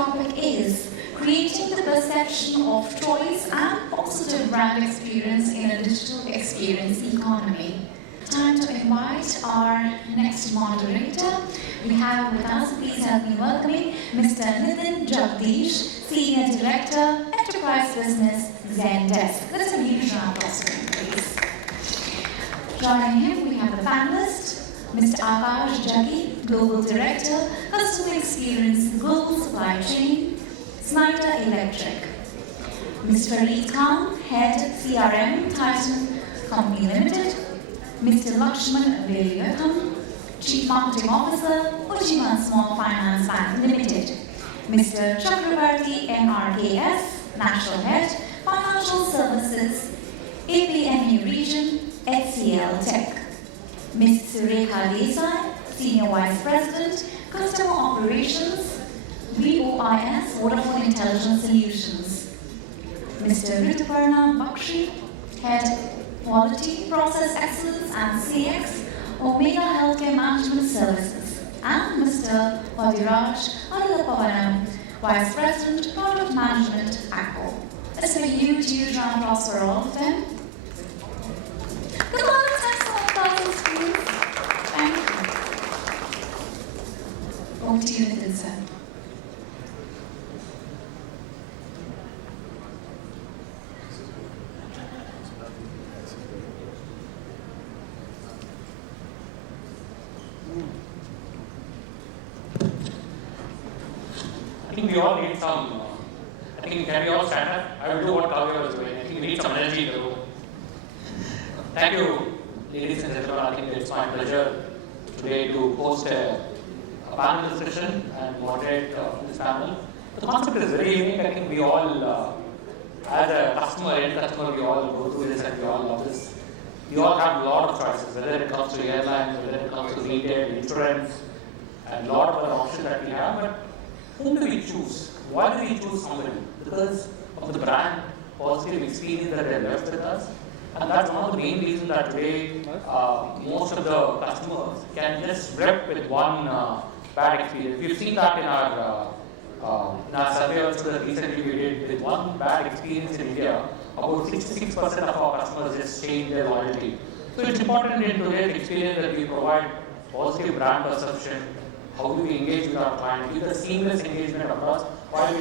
topic is creating the perception of choice and positive brand experience in a digital experience economy. Time to invite our next moderator. We have with us, please help me welcoming Mr. Nitin Jagadish, Senior Director, Enterprise Business, Zendesk. Let us have a huge round of applause for him, please. Joining him, we have the panelist, Mr. Akash, Jaggi, Global Director, Customer Experience, Global Supply Chain, Schneider Electric. Mr. Velayutham, Head CRM, Titan Company Limited. Mr. Lakshman, Velayutham, Chief Marketing Officer, Ujjivan Small Finance Bank Limited. Mr. Chakravarthy, NRKS, National Head, Financial Services, APME Region, HCL Tech. Ms. Surekha Desai, Senior Vice President, Customer Operations, VOIS, Vodafone Intelligence Solutions. Mr. Rituparn, Bakshi, Head Quality, Process Excellence and CX, Omega Healthcare Management Services. And Mr. Vadiraj, Aralappanavar, Vice President, Product Management, Acko. Let's have a huge round of applause for all of them. Come on, let's have some applause, please. Thank you. Over to you, Nitin, sir. I think we all need some, can we all stand up? I will do what Kavya was doing. I think we need some energy in the room. Thank you, ladies and gentlemen. I think it's my pleasure today to host a panel discussion and moderate this panel. The concept is very unique. I think we all, as a end customer, we all go through this and we all love this. We all have a lot of choices, whether it comes to airlines, whether it comes to retail, insurance, and a lot of other options that we have. But whom do we choose? Why do we choose somebody? Because of the brand positive experience that they left with us. And that's one of the main reasons that today most of the customers can just rep with one bad experience. We've seen that in our survey also that recently we did. With one bad experience in India, about 66% of our customers just change their loyalty. So it's important in today's experience that we provide positive brand perception. How do we engage with our client? Give a seamless engagement across. While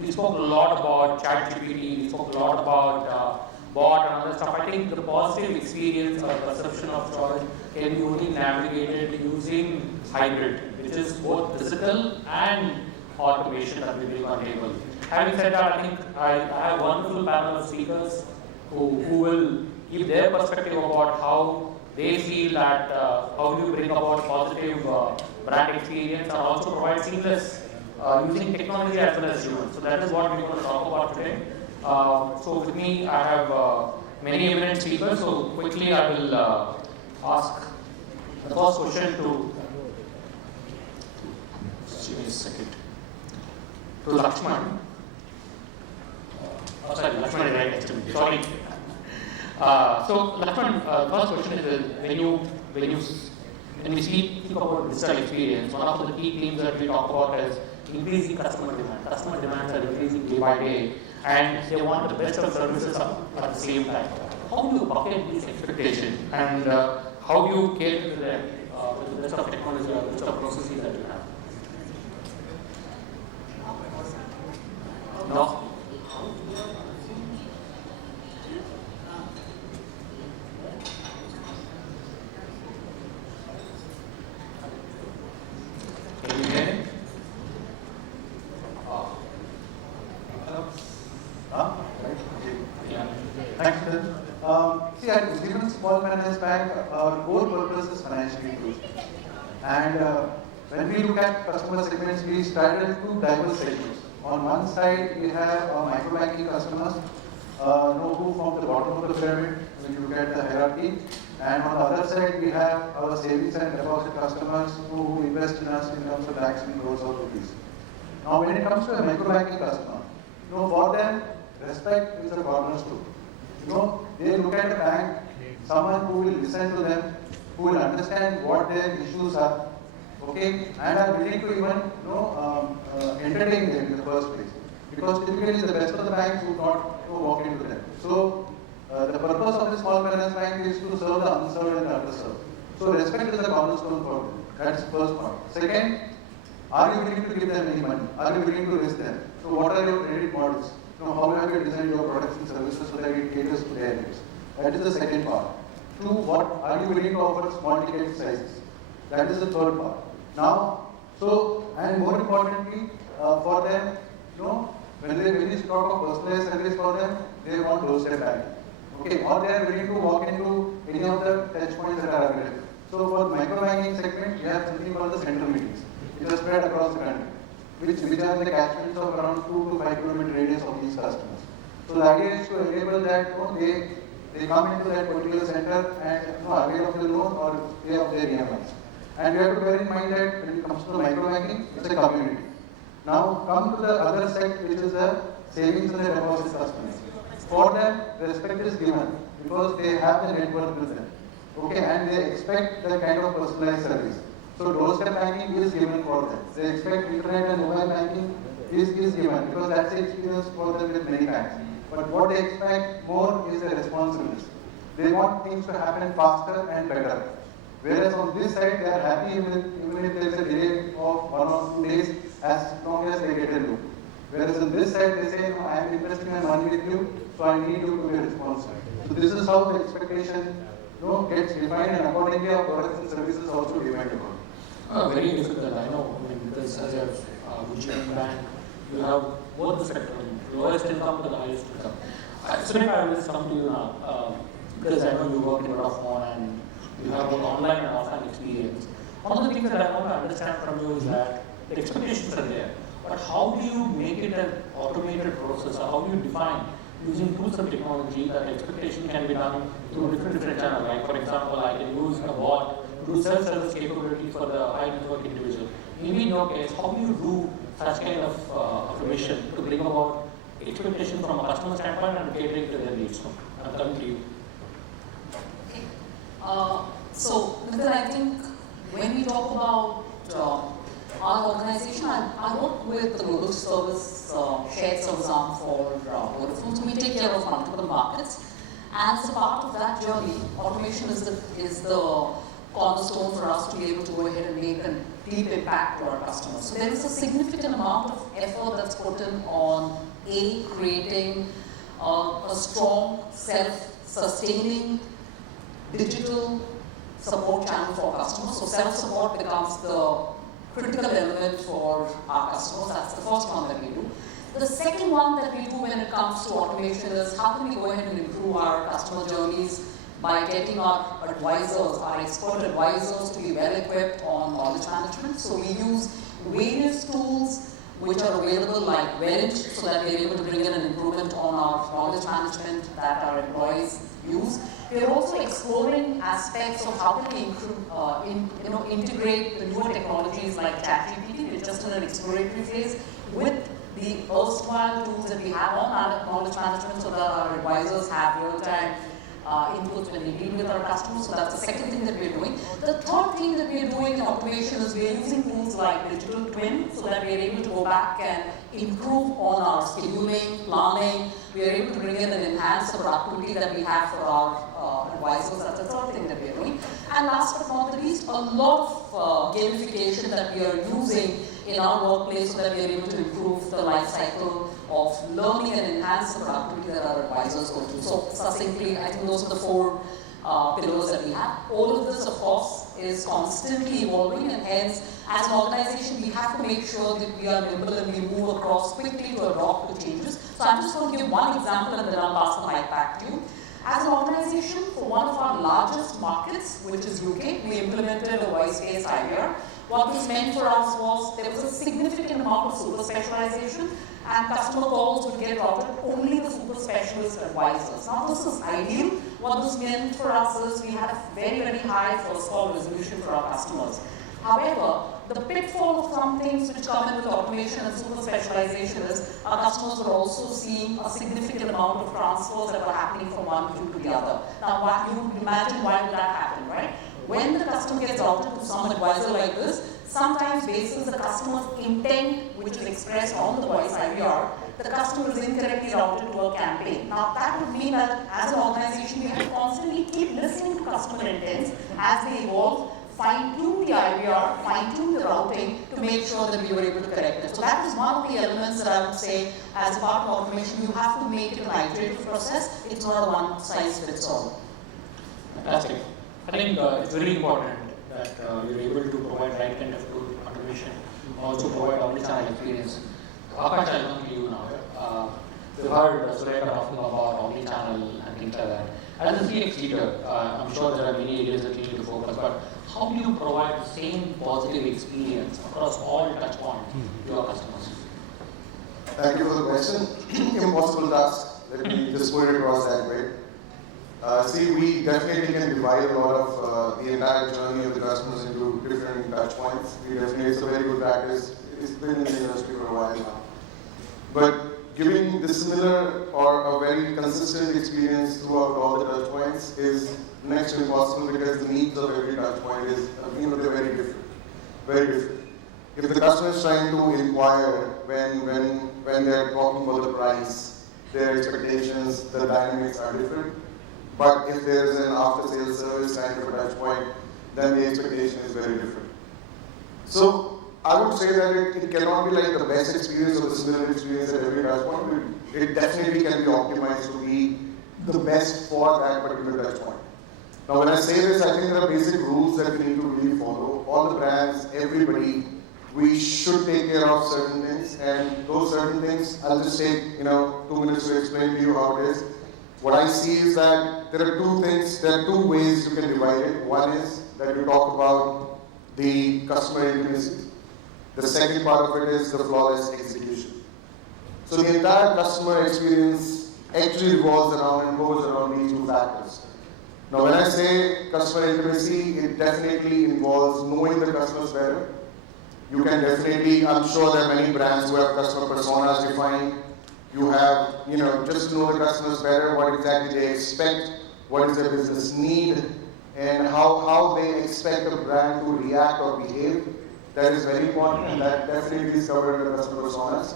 we spoke a lot about ChatGPT, we spoke a lot about bot and other stuff. I think the positive experience or perception of choice can be only navigated using hybrid, which is both physical and automation that we bring on table. Having said that, I think I have a wonderful panel of speakers who will give their perspective about how they feel that how do you bring about positive brand experience and also provide seamless using technology as well as humans. So that is what we're going to talk about today. So with me, I have many eminent speakers. So quickly, I will ask the first question to, give me a second, to Lakshman. Sorry, Lakshman is right next to me. Sorry. So Lakshman, first question is when we speak about digital experience, one of the key themes that we talk about is increasing customer demand. Customer demands are increasing day by day, and they want the best of services at the same time. How do you bucket these expectations, and how do you cater to them with the best of technology or best of processes that you have? No. See, at Ujjivan Small Finance Bank, our core purpose is financial inclusion. And when we look at customer segments, we straddle two diverse segments. On one side, we have our microbanking customers, who form the bottom of the pyramid when you look at the hierarchy. And on the other side, we have our savings and deposit customers who invest in us in terms of lakhs and crores of rupees. Now, when it comes to a microbanking customer, for them, respect is a cornerstone. They look at a bank, someone who will listen to them, who will understand what their issues are, okay, and are willing to even entertain them in the first place. Because typically the best of the banks would not walk into them. So the purpose of the small finance bank is to serve the unserved and the underserved. So respect is the cornerstone for them. That's the first part. Second, are you willing to give them any money? Are you willing to risk them? So what are your credit models? How have you designed your products and services so that it caters to their needs? That is the second part. Two, what are you willing to offer small ticket sizes? That is the third part. Now, and more importantly, for them, when you talk of personalized service for them, they want doorstep banking. Okay, or they are willing to walk into any of the touch points that are available. So for micro banking segment, we have something called the central meetings, which are spread across the country, which are the catchments of around 2 to 5 kilometer radius of these customers. So the idea is to enable that they come into that particular center and avail of the loan or pay off their EMIs. And you have to bear in mind that when it comes to micro banking, it's a community. Now come to the other sect, which is the savings and the deposit customers. For them, respect is given because they have the network with them. Okay, and they expect that kind of personalized service. So doorstep banking is given for them. They expect internet and mobile banking is given because that's the experience for them with many banks. But what they expect more is the responsiveness. They want things to happen faster and better. Whereas on this side, they are happy even if there is a delay of 1 or 2 days, as long as they get a loan. Whereas on this side, they say, no, I am investing my money with you, so I need you to be responsible. So this is how the expectation gets defined, and accordingly our products and services also defined upon. Very difficult, I know. Because as a Ujjivan bank, you have both the spectrum, lowest income to the highest income. Surekha, I will just come to you now, because I know you work in Vodafone and you have both online and offline experience. One of the things that I want to understand from you is that the expectations are there, but how do you make it an automated process, or how do you define using tools of technology that expectation can be done through different channels? Like for example, I can use a bot to do self-service capability for the high net worth individual. Maybe in your case, how do you do such kind of automation to bring about expectation from a customer standpoint and catering to their needs? I'm coming to you. Okay. So, Nitin, I think when we talk about our organization, I work with the global service shared service arm for Vodafone. So we take care of multiple markets. As a part of that journey, automation is the cornerstone for us to be able to go ahead and make a deep impact to our customers. So there is a significant amount of effort that's put in on creating a strong, self-sustaining digital support channel for customers. So self-support becomes the critical element for our customers. That's the first one that we do. The second one that we do when it comes to automation is how can we go ahead and improve our customer journeys by getting our advisors, our expert advisors, to be well equipped on knowledge management. So we use various tools which are available like Velayutham, so that we're able to bring in an improvement on our knowledge management that our employees use. We're also exploring aspects of how can we integrate the newer technologies like ChatGPT. We're just in an exploratory phase with the erstwhile tools that we have on our knowledge management so that our advisors have real-time inputs when we deal with our customers. So that's the second thing that we're doing. The third thing that we're doing in automation is we're using tools like digital twin so that we're able to go back and improve on our scheduling, planning. We are able to bring in and enhance the productivity that we have for our advisors. That's the third thing that we're doing. And last but not the least, a lot of gamification that we are using in our workplace so that we are able to improve the life cycle of learning and enhance the productivity that our advisors go through. So succinctly, I think those are the four pillars that we have. All of this, of course, is constantly evolving, and hence, as an organization, we have to make sure that we are nimble and we move across quickly to adopt the changes. So I'm just going to give one example and then I'll pass the mic back to you. As an organization, for one of our largest markets, which is UK, we implemented a voice-based IVR. What this meant for us was there was a significant amount of super specialization, and customer calls would get routed only the super specialist advisors. Now this is ideal. What this meant for us is we had a very, very high first call resolution for our customers. However, the pitfall of some things which come in with automation and super specialization is our customers were also seeing a significant amount of transfers that were happening from one queue to the other. Now, you imagine why would that happen, right? When the customer gets routed to some advisor like this, sometimes basis the customer's intent, which is expressed on the voice IVR, the customer is incorrectly routed to a campaign. Now that would mean that as an organization, we have to constantly keep listening to customer intents as they evolve, fine-tune the IVR, fine-tune the routing to make sure that we were able to correct it. So that is one of the elements that I would say, as a part of automation, you have to make it an iterative process. It's not a one-size-fits-all. Fantastic. I think it's very important that you're able to provide right kind of automation, also provide omnichannel experience. Akash, I'll come to you now. We've heard Surekha talking about omnichannel and things like that. As a CX leader, I'm sure there are many areas that you need to focus, but how do you provide the same positive experience across all touch points to your customers? Thank you for the question. Impossible task. Let me just put it across that way. See, we definitely can divide a lot of the entire journey of the customers into different touch points. It's a very good practice. It's been in the industry for a while now. But giving the similar or a very consistent experience throughout all the touch points is next to impossible because the needs of every touch point is, they're very different. Very different. If the customer is trying to inquire when they're talking about the price, their expectations, the dynamics are different. But if there is an after-sales service kind of a touch point, then the expectation is very different. So I would say that it cannot be like the best experience or the similar experience at every touch point. It definitely can be optimized to be the best for that particular touch point. Now when I say this, I think there are basic rules that we need to really follow. All the brands, everybody, we should take care of certain things, and those certain things, I'll just take 2 minutes to explain to you how it is. What I see is that there are two ways you can divide it. One is that you talk about the customer intimacy. The second part of it is the flawless execution. So the entire customer experience actually revolves around and goes around these two factors. Now when I say customer intimacy, it definitely involves knowing the customers better. You can definitely, I'm sure there are many brands who have customer personas defined. You have, just to know the customers better, what exactly they expect, what is their business need, and how they expect a brand to react or behave. That is very important, and that definitely is covered under customer personas.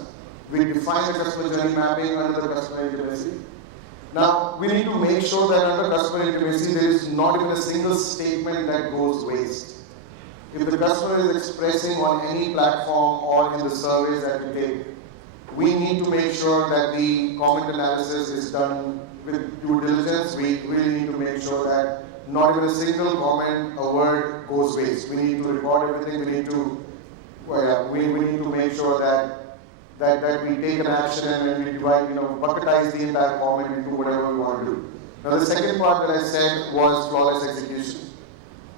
We define the customer journey mapping under the customer intimacy. Now, we need to make sure that under customer intimacy, there is not even a single statement that goes waste. If the customer is expressing on any platform or in the surveys that we take, we need to make sure that the comment analysis is done with due diligence. We really need to make sure that not even a single comment, a word goes waste. We need to record everything. We need to, we need to make sure that we take an action and we divide, bucketize the entire comment into whatever we want to do. Now the second part that I said was flawless execution.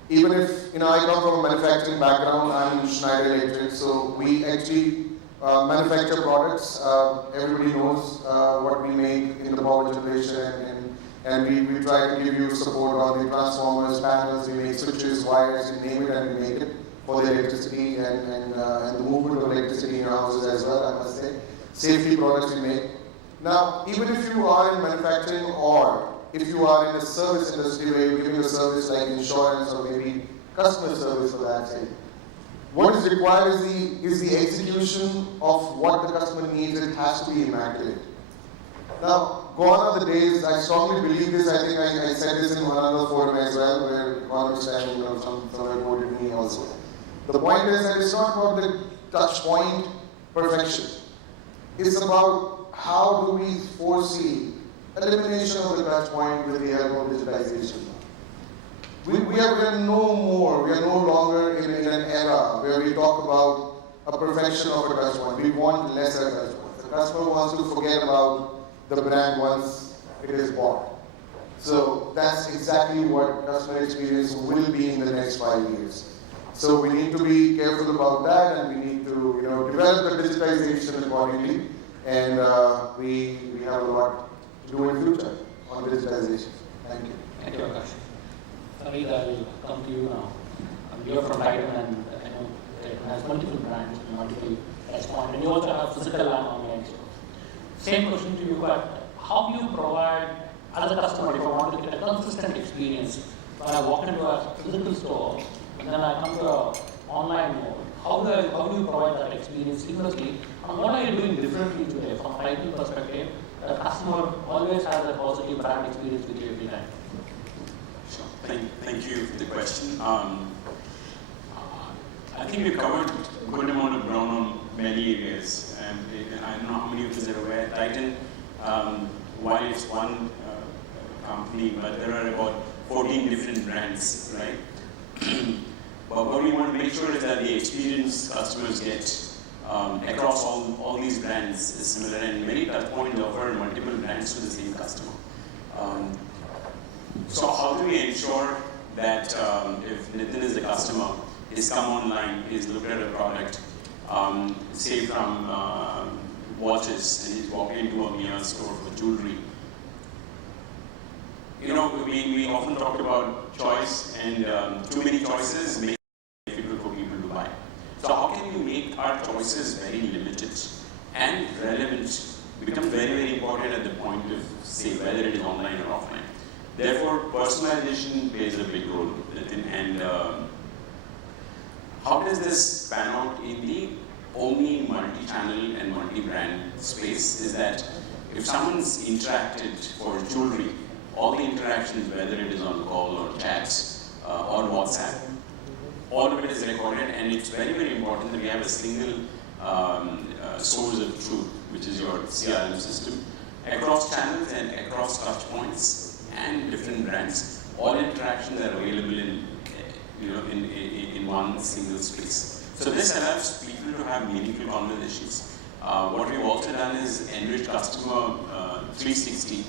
Even if, I come from a manufacturing background, I'm Schneider electric, so we actually manufacture products. Everybody knows what we make in the power generation, and we try to give you support on the transformers, panels, we make switches, wires, you name it, and we make it for the electricity and the movement of electricity in your houses as well, I must say. Safety products we make. Now, even if you are in manufacturing or if you are in the service industry where you're giving a service like insurance or maybe customer service for that sake, what is required is the execution of what the customer needs. It has to be immaculate. Now, gone are the days, I strongly believe this, I think I said this in one other forum as well, where economists and somewhere quoted me also. The point is that it's not about the touch point perfection. It's about how do we foresee elimination of the touch point with the help of digitization. We are no longer in an era where we talk about a perfection of a touch point. We want lesser touch points. The customer wants to forget about the brand once it is bought. So that's exactly what customer experience will be in the next 5 years. So we need to be careful about that, and we need to develop the digitization accordingly, and we have a lot to do in future on digitization. Thank you. Thank you, Akash. Sameer, I will come to you now. You're from Titan, and I know it has multiple brands, multiple touch points, and you also have physical and online. Same question to you, but how do you provide, as a customer, if I want to get a consistent experience, when I walk into a physical store, and then I come to an online mode, how do you provide that experience seamlessly, and what are you doing differently today from an IT perspective? The customer always has a positive brand experience with you every time. Sure. Thank you for the question. I think we've covered a good amount of ground on many areas. And I don't know how many of us are aware. Titan, while it's one company, but there are about 14 different brands, right? But what we want to make sure is that the experience customers get across all these brands is similar, and many touchpoints offer multiple brands to the same customer. So how do we ensure that if Nitin is the customer, he's come online, he's looked at a product, say from watches, and he's walked into a Mia store for jewelry. You know, we often talk about choice, and too many choices make it difficult for people to buy. So how can you make our choices very limited and relevant? Become very, very important at the point of, say, whether it is online or offline. Therefore, personalization plays a big role, Nitin, and how does this pan out in the omni multi-channel and multi-brand space is that if someone's interacted for jewelry, all the interactions, whether it is on call or chats or WhatsApp, all of it is recorded, and it's very, very important that we have a single source of truth, which is your CRM system, across channels and across touch points and different brands. All interactions are available in one single space. So this allows people to have meaningful conversations. What we've also done is enrich customer 360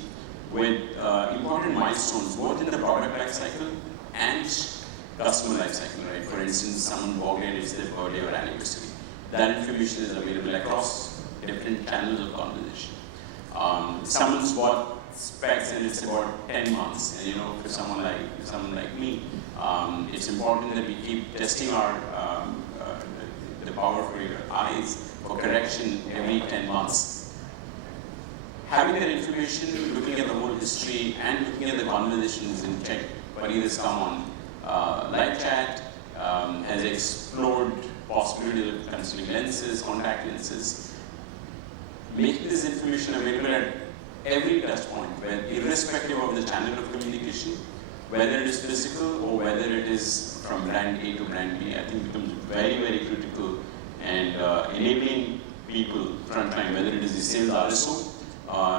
with important milestones, both in the product life cycle and customer life cycle, right? For instance, someone walked in, it's their birthday or anniversary. That information is available across different channels of conversation. Someone's bought specs and it's about 10 months, and for someone like me, it's important that we keep testing the power for your eyes for correction every 10 months. Having that information, looking at the whole history and looking at the conversations in check, Vadiraj has come on live chat, has explored possibilities of considering lenses, contact lenses, making this information available at every touch point, where irrespective of the channel of communication, whether it is physical or whether it is from brand A to brand B, I think becomes very, very critical, and enabling people frontline, whether it is the sales RSO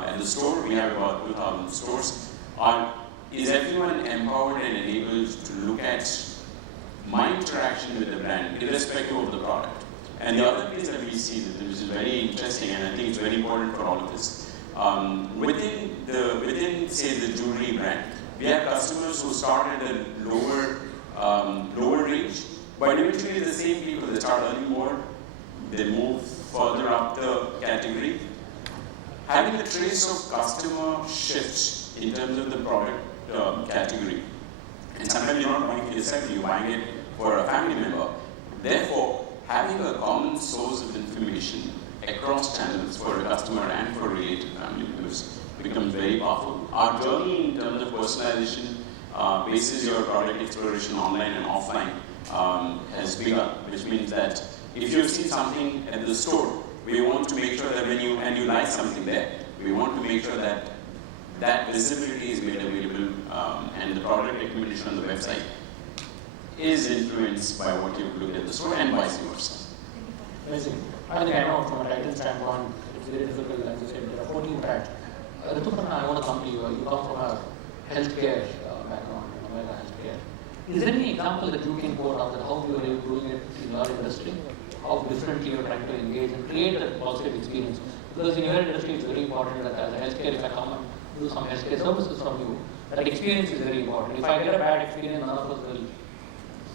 at the store, we have about 2,000 stores, is everyone empowered and enabled to look at my interaction with the brand, irrespective of the product. And the other piece that we see, which is very interesting, and I think it's very important for all of us, within say the jewelry brand, we have customers who start at a lower range, but eventually the same people, they start earning more, they move further up the category. Having a trace of customer shifts in terms of the product category, and sometimes you're not buying it yourself, you're buying it for a family member. Therefore, having a common source of information across channels for a customer and for related family members becomes very powerful. Our journey in terms of personalization bases your product exploration online and offline has begun, which means that if you've seen something at the store, we want to make sure that when you like something there, we want to make sure that that visibility is made available and the product recommendation on the website is influenced by what you've looked at the store and vice versa. Amazing. I think I know from a Titan standpoint, it's very difficult, as you said, there are 14 brands. Rituparn, I want to come to you. You come from a healthcare background, healthcare. Is there any example that you can quote out that how you are doing it in your industry? How differently you are trying to engage and create a positive experience? Because in your industry, it's very important that as a healthcare, if I come and do some healthcare services from you, that experience is very important. If I get a bad experience, none of us will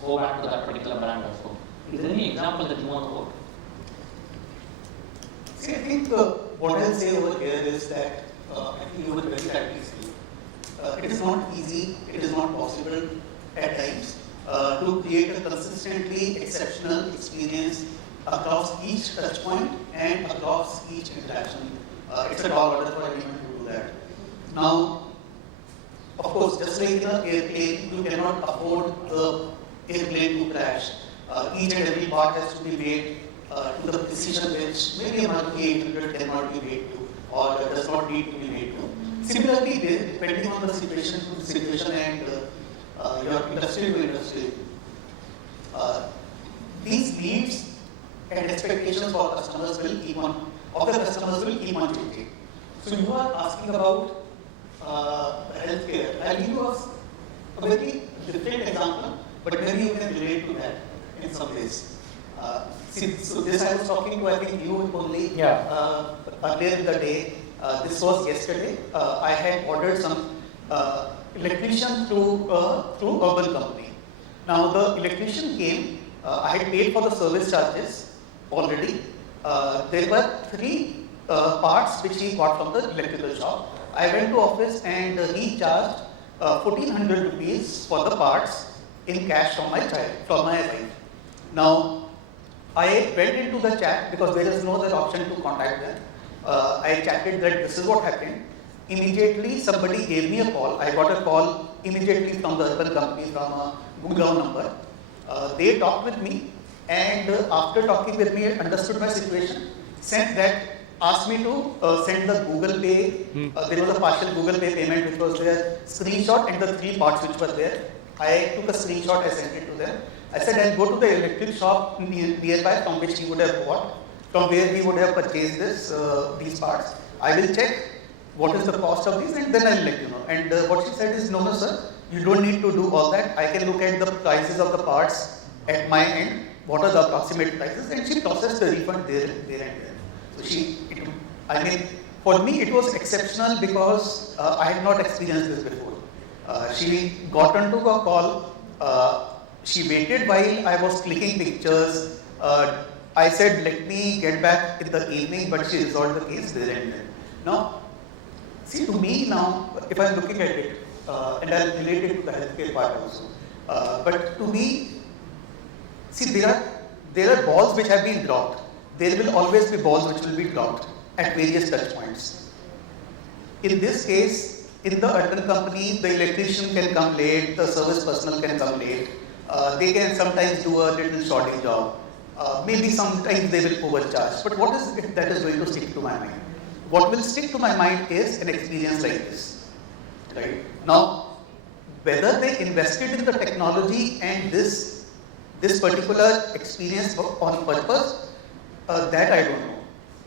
go back to that particular brand or so. Is there any example that you want to quote? See, I think what I'll say over here is that I think you will very rightly say it is not easy, it is not possible at times to create a consistently exceptional experience across each touch point and across each interaction. It's a tall order for anyone to do that. Now, of course, just like in the airplane, you cannot afford the airplane to crash. Each and every part has to be made to the precision which maybe a Maruti 800 cannot be made to, or does not need to be made to. Similarly, depending on the situation to situation and your industry to industry, these needs and expectations for customers will keep on, changing. So you are asking about healthcare. I'll give you a very different example, but maybe you can relate to that in some ways. So this I was talking to, I think you only earlier in the day. This was yesterday. I had ordered some electrician through Urban Company. Now the electrician came. I had paid for the service charges already. There were 3 parts which he got from the electrical shop. I went to office and he charged 1400 rupees for the parts in cash from my wife. Now I went into the chat because there is no other option to contact them. I chatted that this is what happened. Immediately somebody gave me a call. I got a call immediately from the Urban Company from a Gurgaon number. They talked with me, and after talking with me, understood my situation, asked me to send the Google Pay. There was a partial Google Pay payment which was there, screenshot, and the 3 parts which were there. I took a screenshot, I sent it to them. I said I'll go to the electric shop nearby from which he would have bought, from where he would have purchased these parts. I will check what is the cost of these and then I'll let you know. And what she said is, no sir, you don't need to do all that. I can look at the prices of the parts at my end, what are the approximate prices, and she processed the refund there and there. So for me it was exceptional because I had not experienced this before. She got onto a call, she waited while I was clicking pictures. I said, let me get back in the evening, but she resolved the case there and then. Now, see, to me now, if I'm looking at it, and I'll relate it to the healthcare part also, but to me, see, there are balls which have been dropped. There will always be balls which will be dropped at various touch points. In this case, in the Urban Company, the electrician can come late, the service personnel can come late, they can sometimes do a little shoddy job. Maybe sometimes they will overcharge. But what is it that is going to stick to my mind? What will stick to my mind is an experience like this. Right? Now, whether they invested in the technology and this particular experience on purpose, that I don't know.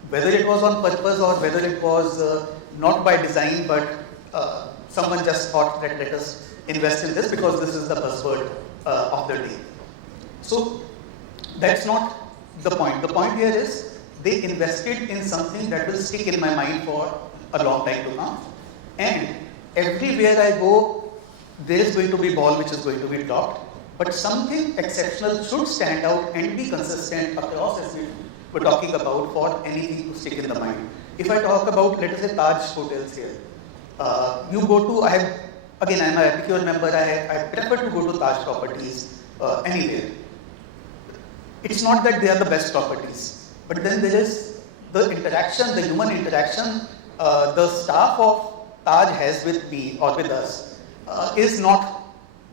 Whether it was on purpose or whether it was not by design, but someone just thought that let us invest in this because this is the buzzword of the day. So that's not the point. The point here is they invested in something that will stick in my mind for a long time to come. And everywhere I go, there is going to be ball which is going to be dropped. But something exceptional should stand out and be consistent across as we were talking about for anything to stick in the mind. If I talk about, let us say, Taj hotels here. You go to, I'm a Epicure member, I prefer to go to Taj properties anywhere. It's not that they are the best properties, but then there is the interaction, the human interaction, the staff of Taj has with me or with us is not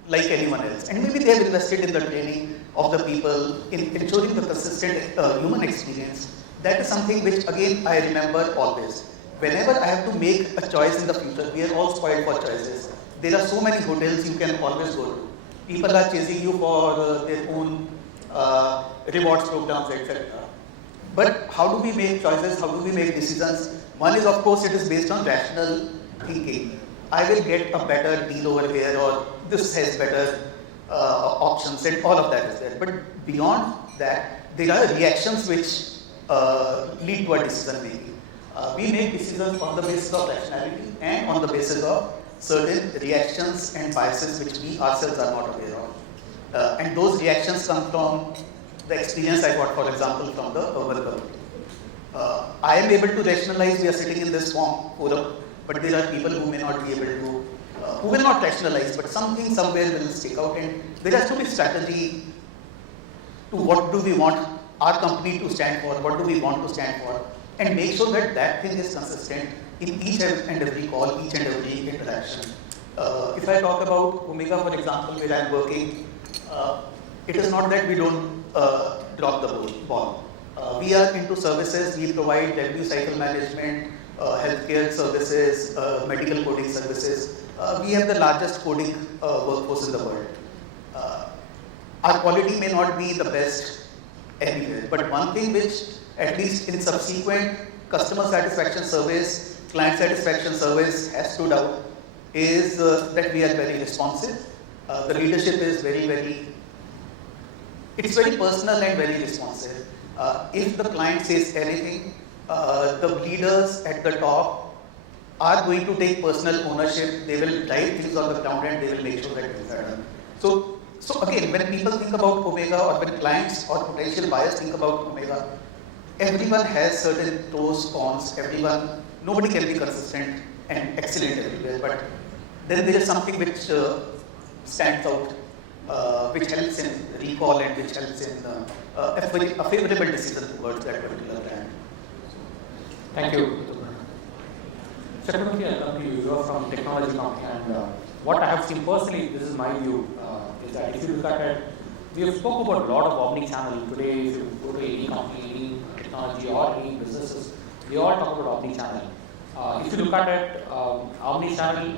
like anyone else. And maybe they have invested in the training of the people, in ensuring the consistent human experience. That is something which, again, I remember always. Whenever I have to make a choice in the future, we are all spoiled for choices. There are so many hotels you can always go to. People are chasing you for their own rewards programs, etc. But how do we make choices? How do we make decisions? One is, of course, it is based on rational thinking. I will get a better deal over here, or this has better options, and all of that is there. But beyond that, there are reactions which lead to a decision making. We make decisions on the basis of rationality and on the basis of certain reactions and biases which we ourselves are not aware of. And those reactions come from the experience I got, for example, from the urban community. I am able to rationalize, we are sitting in this forum, but there are people who may not be able to, who will not rationalize, but something somewhere will stick out, and there has to be strategy to what do we want our company to stand for, what do we want to stand for, and make sure that that thing is consistent in each and every call, each and every interaction. If I talk about Omega, for example, where I am working, it is not that we don't drop the ball. We are into services. We provide revenue cycle management, healthcare services, medical coding services. We have the largest coding workforce in the world. Our quality may not be the best anywhere, but one thing which, at least in subsequent customer satisfaction surveys, client satisfaction surveys has stood out is that we are very responsive. The leadership is it's very personal and very responsive. If the client says anything, the leaders at the top are going to take personal ownership. They will drive things on the ground and they will make sure that things are done. So again, when people think about Omega or when clients or potential buyers think about Omega, everyone has certain pros, cons, nobody can be consistent and excellent everywhere, but then there is something which stands out, which helps in recall and which helps in a favorable decision towards that particular brand. Thank you. Chakravarthy, I come to you. You are from technology company, and what I have seen personally, this is my view, is that if you look at it, we have spoken about a lot of omni-channel today. If you go to any company, any technology or any businesses, we all talk about omni-channel. If you look at it, omni-channel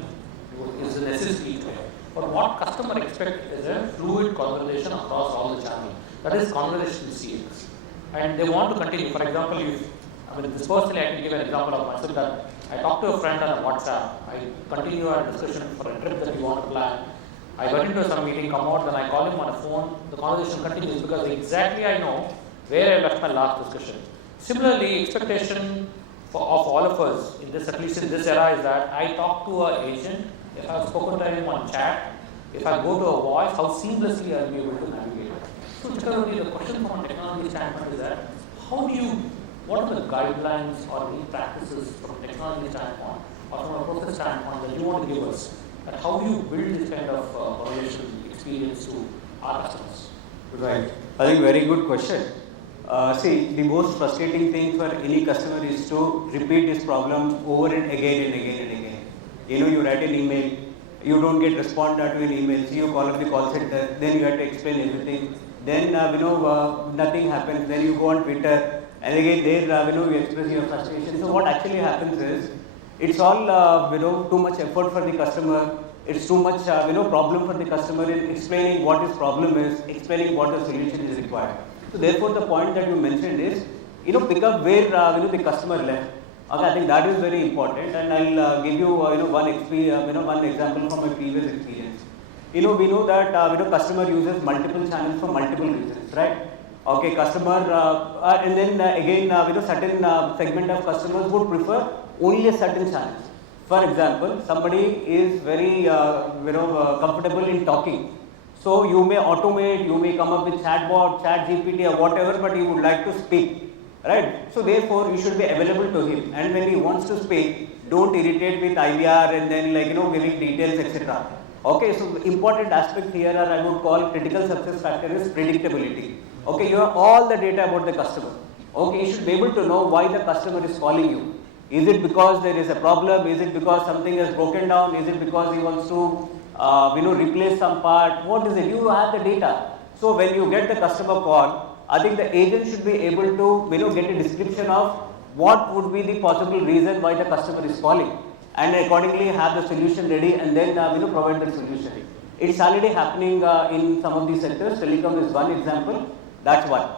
is a necessity today. But what customer expect is a fluid conversation across all the channels. That is conversation CX. And they want to continue. For example, this personally, I can give an example of myself that I talk to a friend on WhatsApp. I continue our discussion for a trip that we want to plan. I went into some meeting, come out, then I call him on a phone. The conversation continues because exactly I know where I left my last discussion. Similarly, expectation of all of us, at least in this era, is that I talk to an agent. If I've spoken to him on chat, if I go to a voice, how seamlessly I'll be able to navigate. So, Chakravarthy, the question from a technology standpoint is that what are the guidelines or any practices from a technology standpoint or from a process standpoint that you want to give us, and how do you build this kind of conversational experience to our customers? Right. I think very good question. See, the most frustrating thing for any customer is to repeat this problem over and again and again and again. You write an email, you don't get responded to an email, so you call up the call center, then you have to explain everything, then nothing happens, then you go on Twitter, and again there you express your frustration. So what actually happens is, it's all too much effort for the customer, it's too much problem for the customer in explaining what his problem is, explaining what the solution is required. So therefore the point that you mentioned is, pick up where the customer left. Okay, I think that is very important, and I'll give you one example from my previous experience. We know that customer uses multiple channels for multiple reasons, right? Okay, customer, and then again certain segment of customers would prefer only a certain channels. For example, somebody is very comfortable in talking, so you may automate, you may come up with chatbot, chat GPT or whatever, but you would like to speak. Right? So therefore, you should be available to him, and when he wants to speak, don't irritate with IVR and then giving details, etc. Okay, so the important aspect here, or I would call critical success factor, is predictability. Okay, you have all the data about the customer. Okay, you should be able to know why the customer is calling you. Is it because there is a problem? Is it because something has broken down? Is it because he wants to replace some part? What is it? You have the data. So when you get the customer call, I think the agent should be able to get a description of what would be the possible reason why the customer is calling, and accordingly have the solution ready, and then provide the solution. It's already happening in some of these sectors. Telecom is one example. That's one.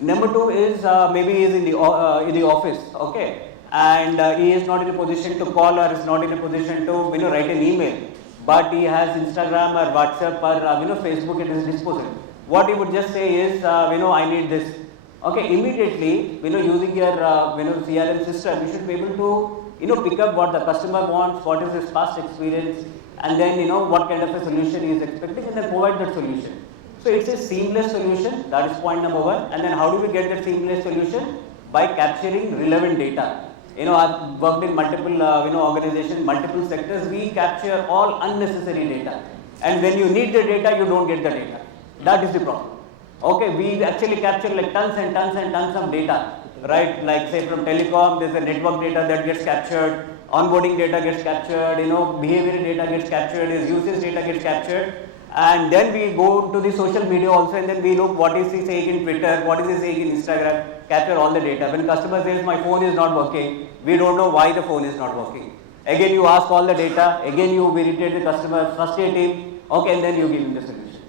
Number two is maybe he is in the office, okay, and he is not in a position to call or is not in a position to write an email, but he has Instagram or WhatsApp or Facebook at his disposal. What he would just say is, I need this. Okay, immediately, using your CRM system, you should be able to pick up what the customer wants, what is his past experience, and then what kind of a solution he is expecting, and then provide that solution. So it's a seamless solution. That is point number one. And then how do we get that seamless solution? By capturing relevant data. I've worked in multiple organizations, multiple sectors. We capture all unnecessary data, and when you need the data, you don't get the data. That is the problem. Okay, we actually capture like tons and tons and tons of data, right? Like say from telecom, there's a network data that gets captured, onboarding data gets captured, behavior data gets captured, his usage data gets captured. And then we go to the social media also, and then we look what is he saying in Twitter, what is he saying in Instagram, capture all the data. When customer says my phone is not working, we don't know why the phone is not working. Again you ask all the data, again you irritate the customer, frustrate him, okay, and then you give him the solution.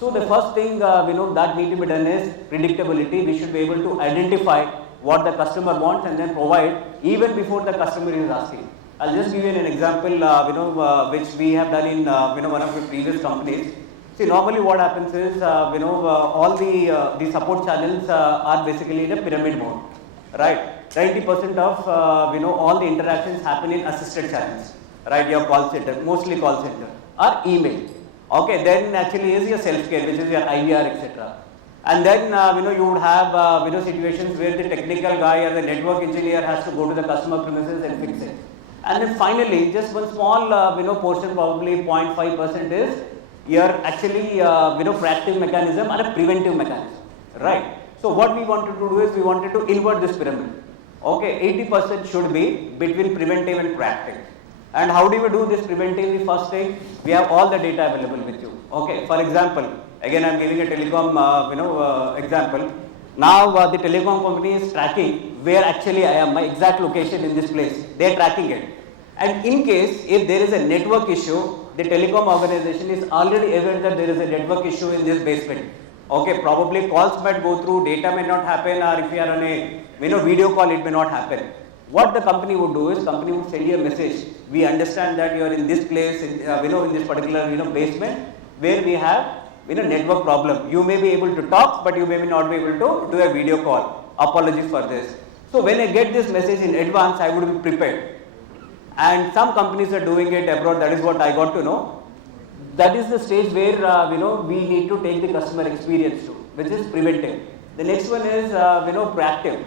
So the first thing that need to be done is predictability. We should be able to identify what the customer wants and then provide even before the customer is asking. I'll just give you an example, which we have done in one of the previous companies. See, normally what happens is, all the support channels are basically in a pyramid mode, right? 90% of all the interactions happen in assisted channels, right? Your call center, mostly call center, or email. Okay, then actually is your self-care, which is your IVR, etc. And then you would have situations where the technical guy or the network engineer has to go to the customer premises and fix it. And then finally, just one small portion, probably 0.5% is your actually proactive mechanism or a preventive mechanism, right? So what we wanted to do is we wanted to invert this pyramid. Okay, 80% should be between preventive and proactive. And how do we do this preventive? The first thing, we have all the data available with you. Okay, for example, again I am giving a telecom example. Now the telecom company is tracking where actually I am, my exact location in this place. They are tracking it. And in case if there is a network issue, the telecom organization is already aware that there is a network issue in this basement. Okay, probably calls might go through, data may not happen, or if you are on a video call, it may not happen. What the company would do is, company would send you a message. We understand that you are in this place, in this particular basement where we have network problem. You may be able to talk, but you may not be able to do a video call. Apologies for this. So when I get this message in advance, I would be prepared. And some companies are doing it abroad. That is what I got to know. That is the stage where we need to take the customer experience to, which is preventive. The next one is proactive.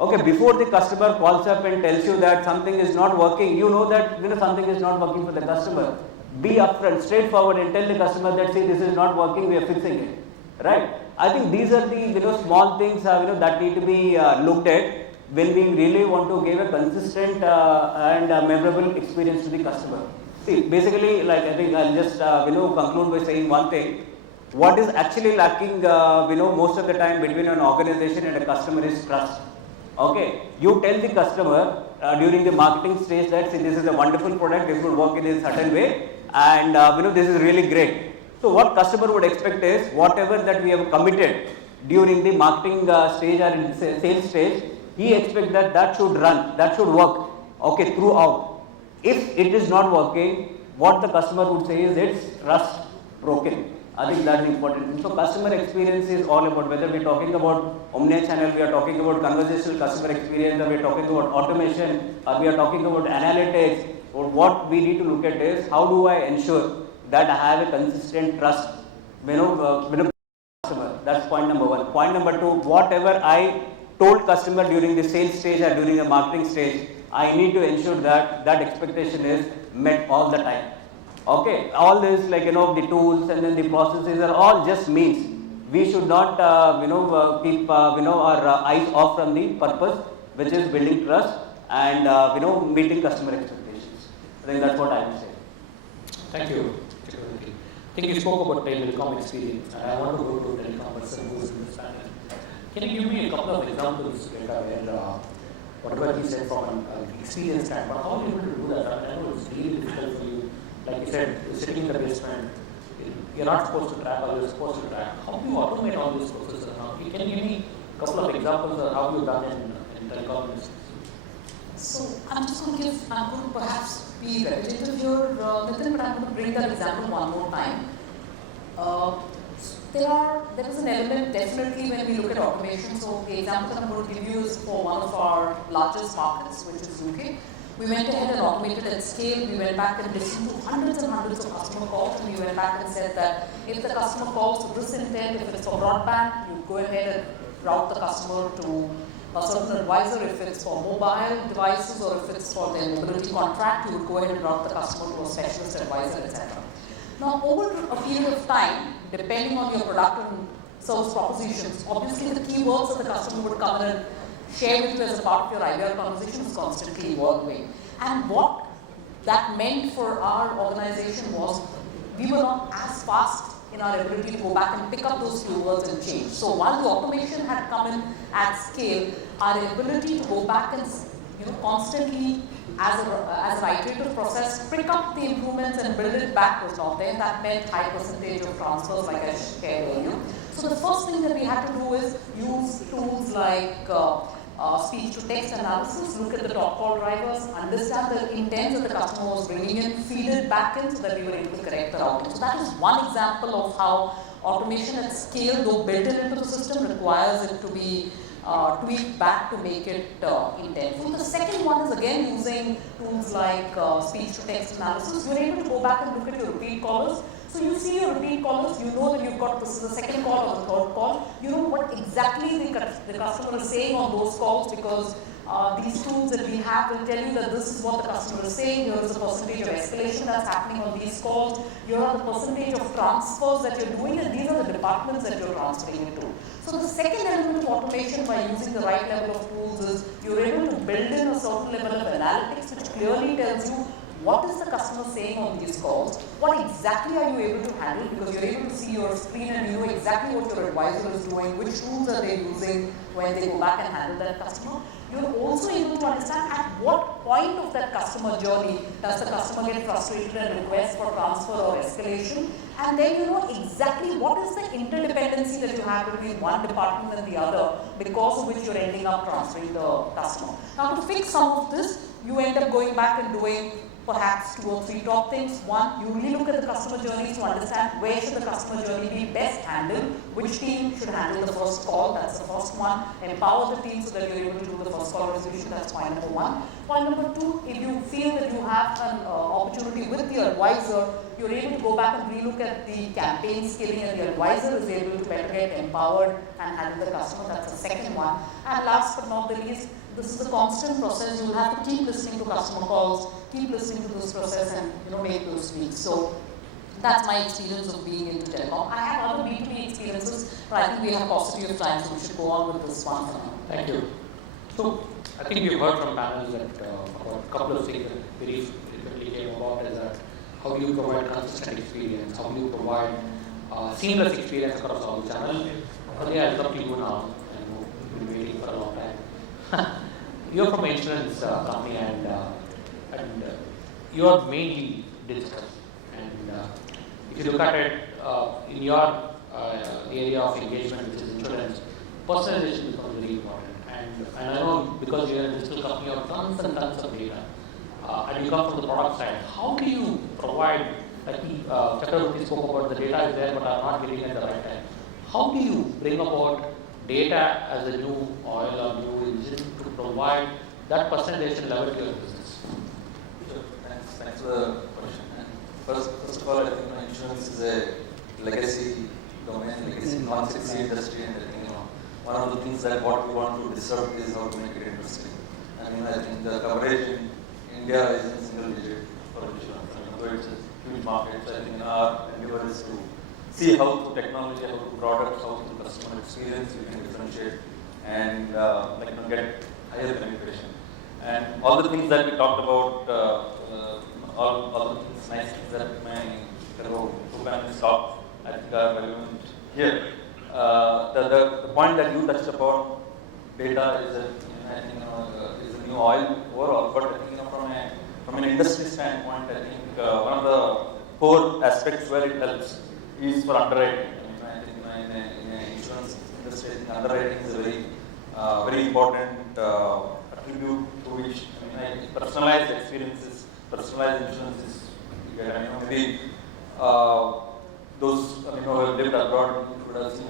Okay, before the customer calls up and tells you that something is not working, you know that something is not working for the customer. Be upfront, straightforward, and tell the customer that see this is not working, we are fixing it, right? I think these are the small things that need to be looked at when we really want to give a consistent and memorable experience to the customer. See, basically, like I think I'll just conclude by saying one thing. What is actually lacking most of the time between an organization and a customer is trust. Okay, you tell the customer during the marketing stage that see, this is a wonderful product, this will work in a certain way, and this is really great. So what customer would expect is whatever that we have committed during the marketing stage or in the sales stage, he expects that that should run, that should work, okay, throughout. If it is not working, what the customer would say is it's trust broken. I think that is important. So customer experience is all about, whether we are talking about omni-channel, we are talking about conversational customer experience, or we are talking about automation, or we are talking about analytics, or what we need to look at is how do I ensure that I have a consistent trust with a customer. That's point number one. Point number two, whatever I told customer during the sales stage or during the marketing stage, I need to ensure that that expectation is met all the time. Okay, all this like the tools and then the processes are all just means. We should not keep our eyes off from the purpose, which is building trust and meeting customer expectations. I think that's what I would say. Thank you, Chakravarthy. I think you spoke about telecom experience, and I want to go to telecom person who is in this panel. Can you give me a couple of examples where whatever you said from an experience standpoint, how are you able to do that? I know it's really difficult for you. Like you said, sitting in the basement, you're not supposed to track or you're supposed to track. How do you automate all these processes? Can you give me a couple of examples of how you've done in telecom business? So I'm going to perhaps be repetitive here, Nitin, but I'm going to bring that example one more time. There is an element definitely when we look at automation. So the example I'm going to give you is for one of our largest markets, which is UK. We went ahead and automated at scale. We went back and listened to hundreds and hundreds of customer calls, and we went back and said that if the customer calls with this intent, if it's for broadband, you go ahead and route the customer to a certain advisor. If it's for mobile devices or if it's for their mobility contract, you would go ahead and route the customer to a specialist advisor, etc. Now, over a period of time, depending on your product and service propositions, obviously the keywords that the customer would come in and share with you as a part of your IVR conversation is constantly evolving. And what that meant for our organization was we were not as fast in our ability to go back and pick up those keywords and change. So while the automation had come in at scale, our ability to go back and constantly as an iterative process, pick up the improvements and build it back was not there. And that meant high percentage of transfers like I shared earlier. So the first thing that we had to do is use tools like speech to text analysis, look at the top call drivers, understand the intent that the customer was bringing in, feed it back in so that we were able to correct the routing. So that is one example of how automation at scale, though built into the system, requires it to be tweaked back to make it intentful. The second one is again using tools like speech to text analysis. You're able to go back and look at your repeat callers. So you see your repeat callers, you know that you've got this is the second call or the third call. You know what exactly the customer is saying on those calls because these tools that we have will tell you that this is what the customer is saying, here is the percentage of escalation that's happening on these calls, here are the percentage of transfers that you're doing, and these are the departments that you're transferring it to. So the second element of automation by using the right level of tools is you're able to build in a certain level of analytics which clearly tells you what is the customer saying on these calls, what exactly are you able to handle because you're able to see your screen and you know exactly what your advisor is doing, which tools are they using when they go back and handle that customer. You're also able to understand at what point of that customer journey does the customer get frustrated and request for transfer or escalation, and then you know exactly what is the interdependency that you have between one department and the other because of which you're ending up transferring the customer. Now to fix some of this, you end up going back and doing perhaps 2 or 3 top things. One, you really look at the customer journeys to understand where should the customer journey be best handled, which team should handle the first call, that's the first one. Empower the team so that you're able to do the first call resolution, that's point number 1. Point number 2, if you feel that you have an opportunity with the advisor, you're able to go back and relook at the campaign scaling and the advisor is able to better get empowered and handle the customer, that's the second one. And last but not the least, this is a constant process. You will have to keep listening to customer calls, keep listening to this process and make those tweaks. So that's my experience of being into telecom. I have other B2B experiences, but I think we have paucity of time, so we should go on with this one for now. Thank you. So I think we've heard from panels that about a couple of things that very frequently came about is that how do you provide consistent experience, how do you provide seamless experience across all the channels. I'll come to you now, and we've been waiting for a long time. You're from an insurance company and you're mainly digital. And if you look at it in your area of engagement, which is insurance, personalization becomes very important. And I know because you're a digital company, you have tons and tons of data. And you come from the product side. How do you provide, like Chakravarthy spoke about the data is there but are not getting at the right time. How do you bring about data as a new oil or new engine to provide that personalization level to your business? Sure. Thanks for the question. And first of all, I think insurance is a legacy domain, legacy non-sexy industry, and I think one of the things that what we want to disrupt is how to make it interesting. I mean, I think the coverage in India is in single digit for insurance. Though it's a huge market, so I think our endeavor is to see how through technology, how through products, how through customer experience we can differentiate and get higher penetration. And all the things that we talked about, all the things, nice things that my two-panelists talked, I think are relevant here. The point that you touched upon, data is is a new oil overall, but I think from an industry standpoint, I think one of the core aspects where it helps is for underwriting. I think in an insurance industry, I think underwriting is a very important attribute to which personalized experiences, personalized insurances. Maybe those who have lived abroad would have seen.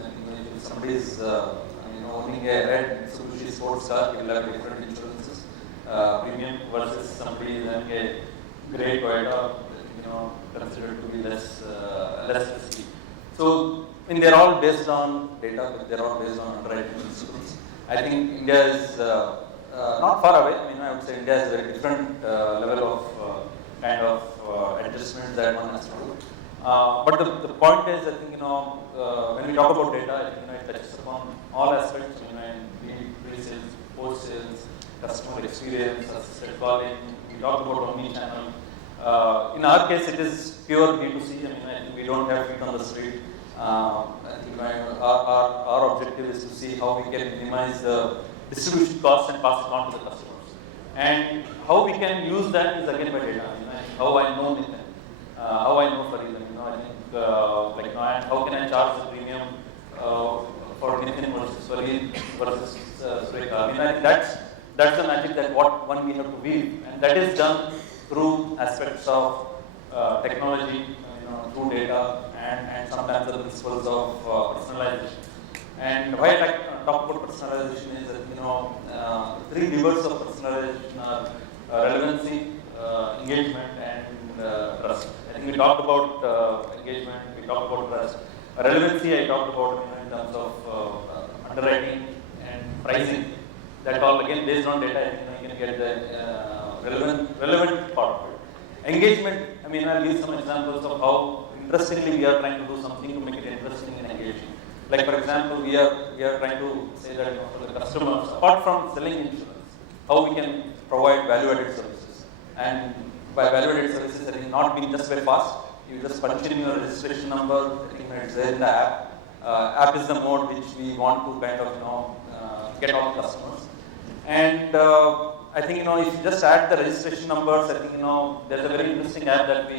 If somebody is owning a red Mitsubishi sports car, he will have different insurances, premium versus somebody having a grey Toyota, considered to be less risky. So, they're all based on data, but they're all based on underwriting principles. I think India is not far away. I would say India has a very different level of kind of adjustment that one has to do. But the point is, I think when we talk about data, it touches upon all aspects. Pre-sales, post-sales, customer experience, assisted calling. We talk about omni-channel. In our case, it is pure B2C. I think we don't have feet on the street. I think our objective is to see how we can minimize the distribution costs and pass it on to the customers. And how we can use that is again by data. How I know Nitin, how I know Farid, I think and how can I charge the premium for Nitin versus Farid versus Surekha. I think that's the magic that one we have to weave, and that is done through aspects of technology, through data, and sometimes the principles of personalization. And why I talk about personalization is that three levers of personalization are relevancy, engagement, and trust. I think we talked about engagement, we talked about trust. Relevancy I talked about in terms of underwriting and pricing. That all again based on data. You can get the relevant part of it. Engagement. I'll give some examples of how interestingly we are trying to do something to make it interesting and engaging. Like for example, we are trying to say that for the customers, apart from selling insurance, how we can provide value-added services. And by value-added services, I think not being just very fast. You just punch in your registration number. I think it's there in the app. App is the mode which we want to kind of get all customers. And I think if you just add the registration numbers, I think there's a very interesting app that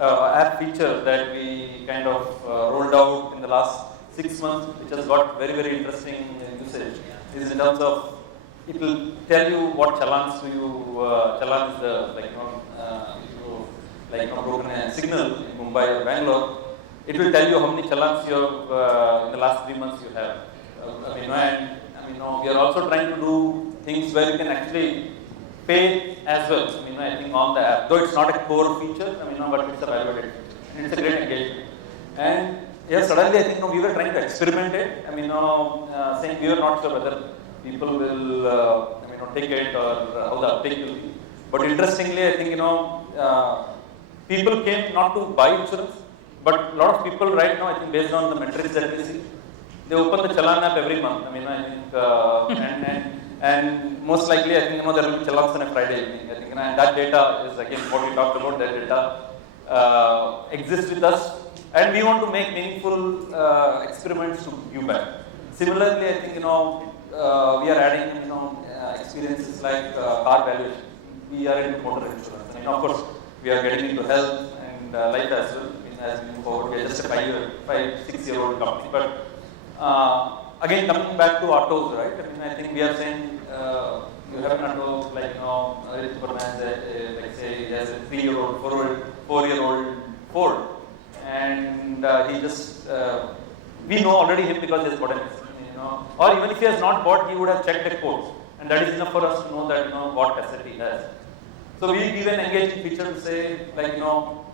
app feature that we kind of rolled out in the last 6 months, which has got very, very interesting usage. Is in terms of it will tell you what challans do you challan is the broken a signal in Mumbai or Bangalore. It will tell you how many challans you have in the last 3 months you have. We are also trying to do things where you can actually pay as well. I think on the app, though it's not a core feature, but it's a value-added feature. And it's a great engagement. And yes, suddenly I think we were trying to experiment it. Saying we were not sure whether people will take it or how the uptake will be. But interestingly, I think people came not to buy insurance, but a lot of people right now, I think based on the metrics that we see, they open the challan app every month. And most likely, I think there will be challans on a Friday evening. I think, and that data is again what we talked about. That data exists with us, and we want to make meaningful experiments to give back. Similarly, I think we are adding experiences like car valuation. We are into motor insurance. Of course, we are getting into health and life as well. As we move forward, we are just a 5-6-year-old company, but. Again, coming back to autos, right? I think we are saying you have an auto like Rituparn has he has a 3-year-old, 4-year-old Ford, and he just we know already him because he has bought or even if he has not bought, he would have checked a quote, and that is enough for us to know that what asset he has. So we give an engaging feature to say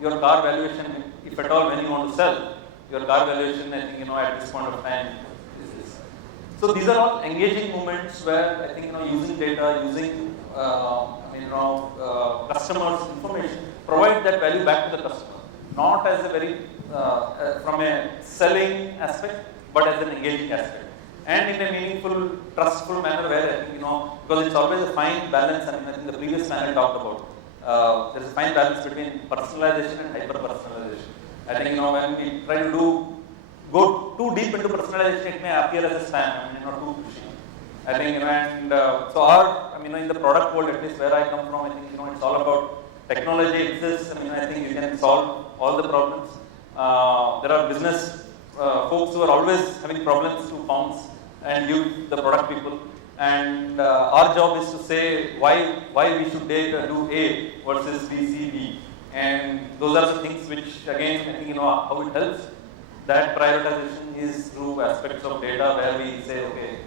your car valuation, if at all when you want to sell. Your car valuation, I think, at this point of time is this. So these are all engaging moments where I think, using data, using, customers' information, provide that value back to the customer. Not as a very, from a selling aspect, but as an engaging aspect. And in a meaningful, trustful manner where I think, because it's always a fine balance, and I think the previous panel talked about, there's a fine balance between personalization and hyper-personalization. I think when we try to go too deep into personalization, it may appear as a spam, not too pushy. I think, so our, in the product world, at least where I come from, I think it's all about technology exists. I think you can solve all the problems. There are business folks who are always having problems to bounce and give the product people. And our job is to say why we should do A versus B, C, D. And those are the things which, again, I think how it helps. That prioritization is through aspects of data where we say, okay,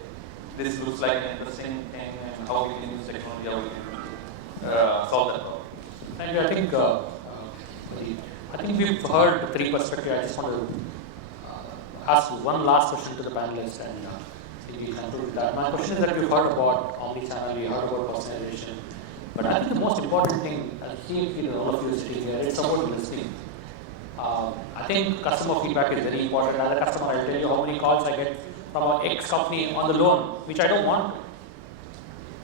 this looks like an interesting thing, and how we can use technology, how we can solve that problem. Thank you. I think we've heard 3 perspectives. I just want to ask one last question to the panelists, and we conclude with that. My question is that we've heard about omnichannel, we heard about personalization. But I think the most important thing, I feel all of you sitting here, it's about listening. I think customer feedback is very important. As a customer, I'll tell you how many calls I get from an ex company on the loan, which I don't want.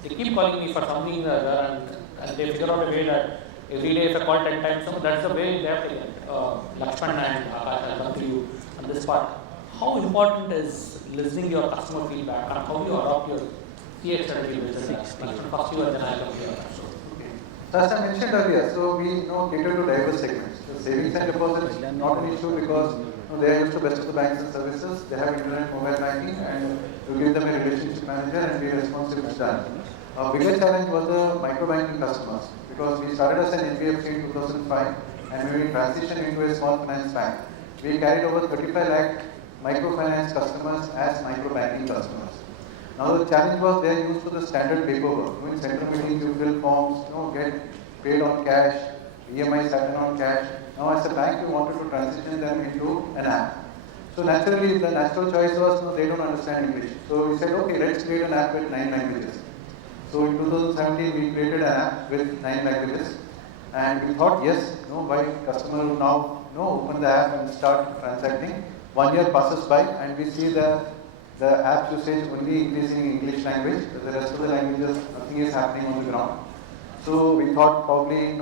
They keep calling me for something and they figure out a way that every day if I call 10 times, that's the way they have to. Lakshman and Akash, I'll come to you. on this part. How important is listening your customer feedback and how you adopt your CX strategy within that? First you and then I'll come here. So as I mentioned earlier, so we cater to diverse segments. So savings and deposits not an issue because they are used to best of the banks and services. They have internet, mobile banking, and we give them a relationship manager and be responsive to that. Our biggest challenge was the micro banking customers because we started as an NBFC in 2005 and when we transitioned into a small finance bank, we carried over 35 lakh microfinance customers as micro banking customers. Now the challenge was they are used to the standard paperwork. In central meetings you fill forms, get paid on cash, EMI settled on cash. Now as a bank we wanted to transition them into an app. So naturally the natural choice was they don't understand English. So we said okay, let's create an app with 9 languages. So in 2017 we created an app with 9 languages and we thought yes, why customer will now open the app and start transacting. 1 year passes by and we see the app usage only increasing in English language, the rest of the languages nothing is happening on the ground. So we thought probably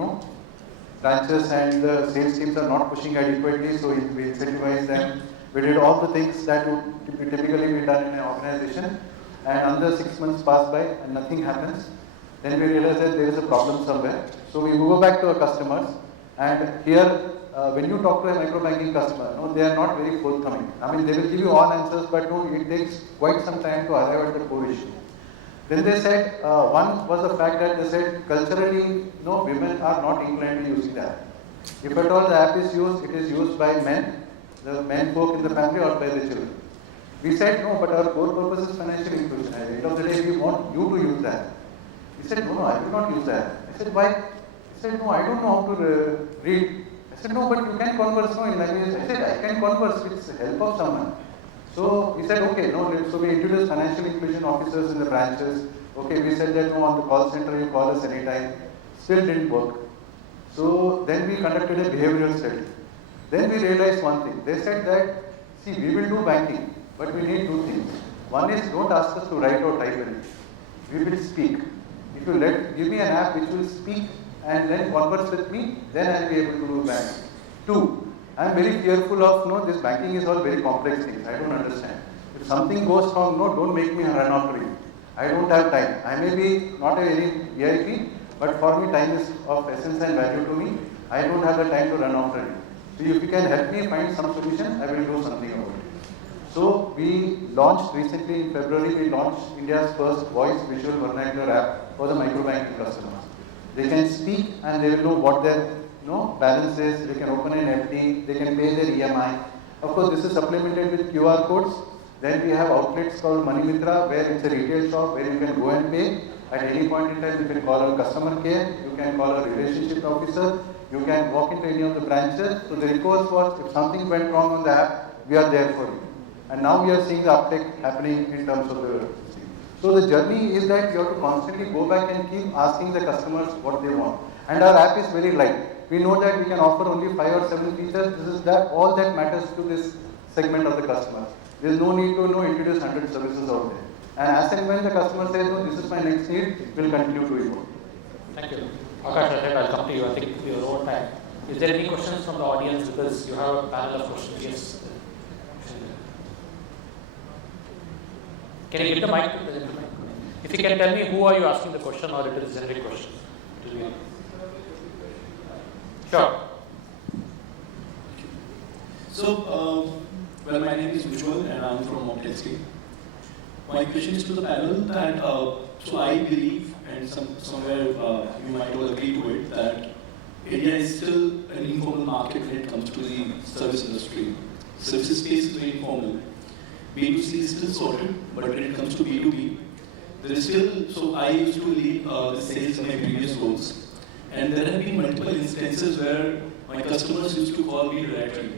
branches and the sales teams are not pushing adequately, so we incentivized them. We did all the things that would typically be done in an organization and another 6 months pass by and nothing happens. Then we realized that there is a problem somewhere. So we go back to our customers and here when you talk to a micro banking customer, they are not very forthcoming. I mean, they will give you all answers, but it takes quite some time to arrive at the core issue. Then they said, one was the fact that they said culturally, women are not inclined to using the app. If at all the app is used, it is used by men, the men folk in the family or by the children. We said, no, but our core purpose is financial inclusion. At the end of the day, we want you to use that. He said, no, I will not use that. I said, why? He said, no, I don't know how to read. I said, no, but you can converse in language. I said, I can converse with the help of someone. So he said, okay, so we introduced financial inclusion officers in the branches. Okay, we said that on the call center you call us anytime. Still didn't work. So then we conducted a behavioral study. Then we realized one thing. They said that, see, we will do banking, but we need 2 things. One is don't ask us to write or type anything. We will speak. If you give me an app which will speak and then converse with me, then I will be able to do banking. 2, I am very fearful of, this banking is all very complex things. I don't understand. If something goes wrong, don't make me run after you. I don't have time. I may be not a very VIP, but for me time is of essence and value to me. I don't have the time to run after you. So if you can help me find some solution, I will do something about it. So we launched recently in February, we launched India's first voice visual vernacular app for the microbanking customers. They can speak and they will know what their balance is, they can open an FD, they can pay their EMI. Of course, this is supplemented with QR codes. Then we have outlets called Money Mitra, where it's a retail shop where you can go and pay. At any point in time, you can call our customer care, you can call our relationship officer, you can walk into any of the branches. So the recourse was, if something went wrong on the app, we are there for you. And now we are seeing the uptake happening in terms of the. So the journey is that you have to constantly go back and keep asking the customers what they want. And our app is very light. We know that we can offer only 5 or 7 features. This is all that matters to this segment of the customer. There is no need to introduce 100 services out there. And as and when the customer says, no, this is my next need, we'll continue to evolve. Thank you. Akash, I think I'll come to you. I think we are over time. Is there any questions from the audience? Because you have a panel of questions. Yes. Can you give the mic to the gentleman? If you can tell me who are you asking the question or it is a generic question. Sure. So, well, my name is Ujjivan and I'm from Moderator. My question is to the panel that, so I believe, and somewhere you might all agree to it, that India is still an informal market when it comes to the service industry. Services space is very informal. B2C is still sorted, but when it comes to B2B, there is still, so I used to lead the sales in my previous roles. And there have been multiple instances where my customers used to call me directly.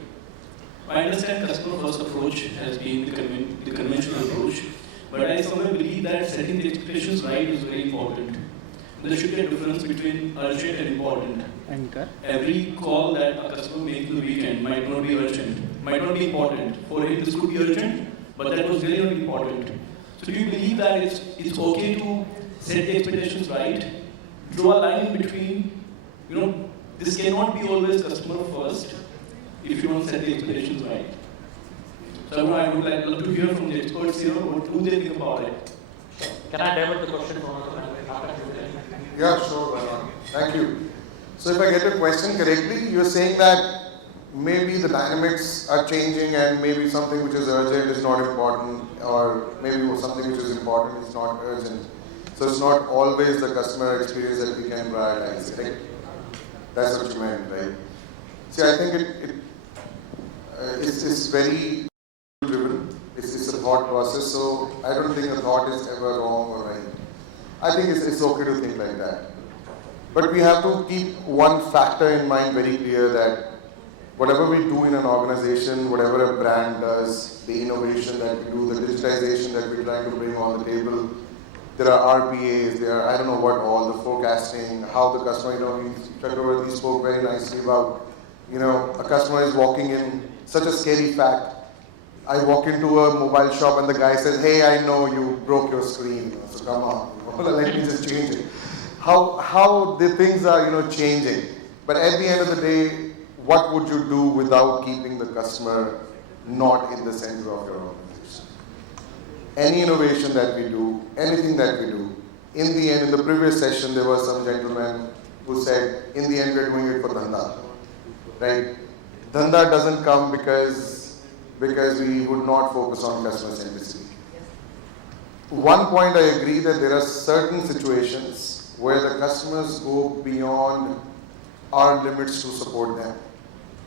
I understand customer first approach has been the conventional approach, but I somewhere believe that setting the expectations right is very important. There should be a difference between urgent and important. Every call that a customer makes in the weekend might not be urgent, might not be important. For him, this could be urgent, but that was really not important. So do you believe that it's okay to set the expectations right? Draw a line in between, this cannot be always customer first if you don't set the expectations right. So I would love to hear from the experts here. What do they think about it? Can I divert the question from another angle? Yeah, sure, why not? Thank you. So if I get your question correctly, you're saying that maybe the dynamics are changing and maybe something which is urgent is not important, or maybe something which is important is not urgent. So it's not always the customer experience that we can prioritize, right? That's what you meant, right? See, I think it's very driven. It's a thought process, so I don't think a thought is ever wrong or right. I think it's okay to think like that. But we have to keep one factor in mind very clear, that whatever we do in an organization, whatever a brand does, the innovation that we do, the digitization that we're trying to bring on the table, there are RPAs, there are I don't know what all, the forecasting, how the customer, Chakravarthy spoke very nicely about, a customer is walking in, such a scary fact. I walk into a mobile shop and the guy says, hey, I know you broke your screen, so come on, let me just change it. How the things are, changing. But at the end of the day, what would you do without keeping the customer not in the center of your organization? Any innovation that we do, anything that we do, in the end, in the previous session, there was some gentleman who said, in the end, we're doing it for Dhanda, right? Dhanda doesn't come because we would not focus on customer centricity. One point I agree that there are certain situations where the customers go beyond our limits to support them.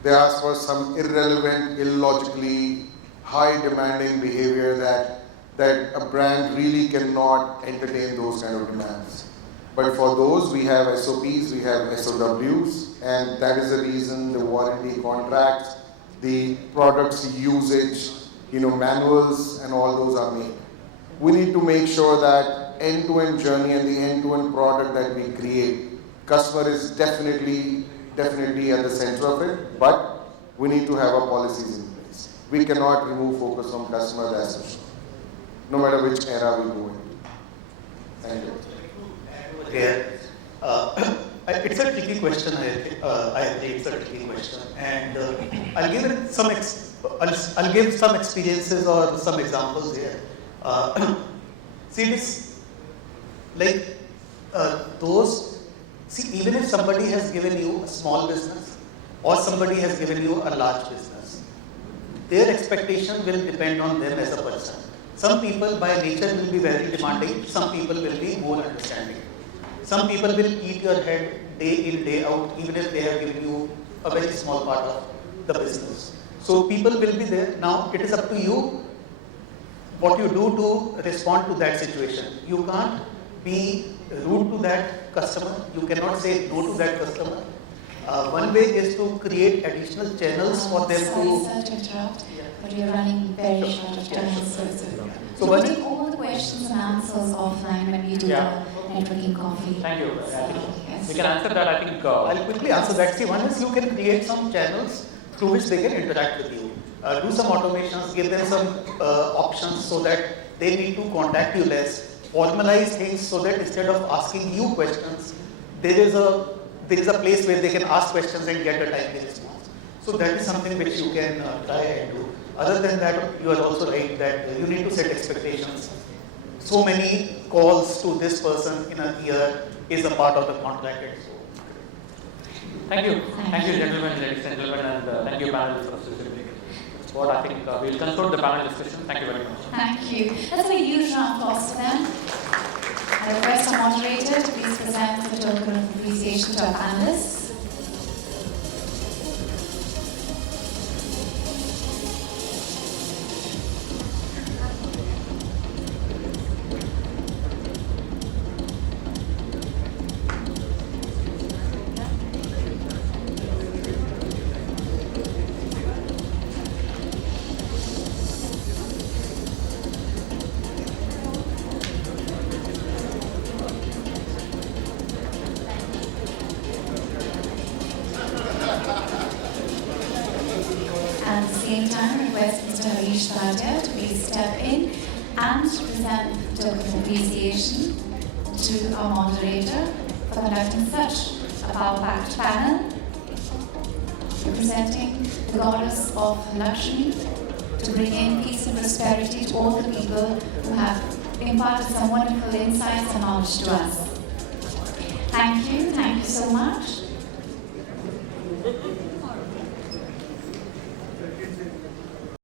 They ask for some irrelevant, illogically high demanding behavior that a brand really cannot entertain those kind of demands. But for those, we have SOPs, we have SOWs, and that is the reason the warranty contracts, the products usage, manuals and all those are made. We need to make sure that end-to-end journey and the end-to-end product that we create, customer is definitely at the center of it, but we need to have our policies in place. We cannot remove focus from customer, that's for sure, no matter which era we go in. Thank you. It's a tricky question. I agree, it's a tricky question, and I'll give some experiences or some examples here. Even if somebody has given you a small business or somebody has given you a large business, their expectation will depend on them as a person. Some people by nature will be very demanding, some people will be more understanding. Some people will eat your head day in, day out, even if they have given you a very small part of the business. So people will be there. Now it is up to you what you do to respond to that situation. You can't be rude to that customer. You cannot say no to that customer. One way is to create additional channels for them to... Sorry to interrupt, but you're running very short of time. So One we'll take all the questions and answers offline when we do the networking coffee. Thank you. Yes. We can answer that, I think. I'll quickly answer that. See, one is you can create some channels through which they can interact with you. Do some automations, give them some options so that they need to contact you less. Formalize things so that instead of asking you questions, there is a place where they can ask questions and get a timely response. So that is something which you can try and do. Other than that, you are also right that you need to set expectations. So many calls to this person in a year is a part of the contract. Thank you. Thank you, gentlemen, ladies and gentlemen, and thank you, panel, for participating. What I think we'll conclude the panel discussion. Thank you very much. Thank you. Let's have a huge round of applause to them. I request our moderator to please present the token of appreciation to our panelists. To please step in and present the token of appreciation to our moderator for conducting such a power-packed panel, representing the goddess of Lakshmi, to bring in peace and prosperity to all the people who have imparted some wonderful insights and knowledge to us. Thank you so much.